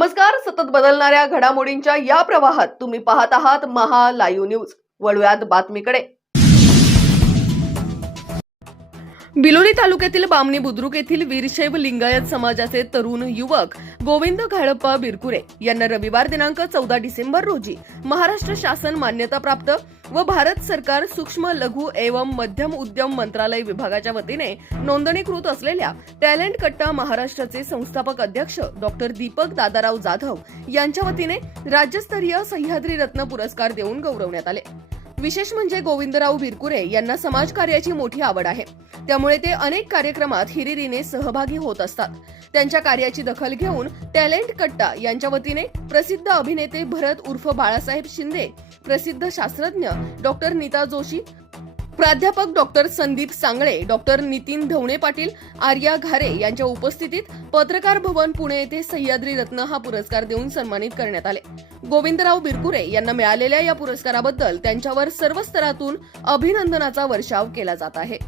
नमस्कार. सतत बदलणाऱ्या घडामोडींच्या या प्रवाहात तुम्ही पाहत आहात महा लाईव्ह न्यूज. वळूयात बातमीकडे. बिलोली तालुक्यातील बामणी बुद्रुक येथील वीरशैव लिंगायत समाजाचे तरुण युवक गोविंद घाळप्पा बिरकुरे यांना रविवार दिनांक 14 डिसेंबर रोजी महाराष्ट्र शासन मान्यताप्राप्त व भारत सरकार सूक्ष्म लघु एवं मध्यम उद्यम मंत्रालय विभागाच्या वतीने नोंदणीकृत असलेल्या टॅलेंट कट्टा महाराष्ट्राचे संस्थापक अध्यक्ष डॉक्टर दीपक दादाराव जाधव यांच्या वतीने राज्यस्तरीय सह्याद्री रत्न पुरस्कार देऊन गौरवण्यात आले. विशेष म्हणजे गोविंदराव बिरकुरे यांना समाजकार्याची मोठी आवड आहे, त्यामुळे ते अनेक कार्यक्रमात हिरिरीने सहभागी होत असतात. त्यांच्या कार्याची दखल घेऊन टॅलेंट कट्टा यांच्या वतीने प्रसिद्ध अभिनेते भरत उर्फ बाळासाहेब शिंदे, प्रसिद्ध शास्त्रज्ञ डॉक्टर नीता जोशी, प्राध्यापक डॉक्टर संदीप सांगळे, डॉक्टर नितीन ढवणे पाटील, आर्या घारे यांच्या उपस्थितीत पत्रकार भवन पुणे येथे सह्याद्री रत्न हा पुरस्कार देऊन सन्मानित करण्यात आले. गोविंदराव बिरकुरे यांना मिळालेल्या या पुरस्काराबद्दल त्यांच्यावर सर्व स्तरातून अभिनंदनाचा वर्षाव केला जात आहे.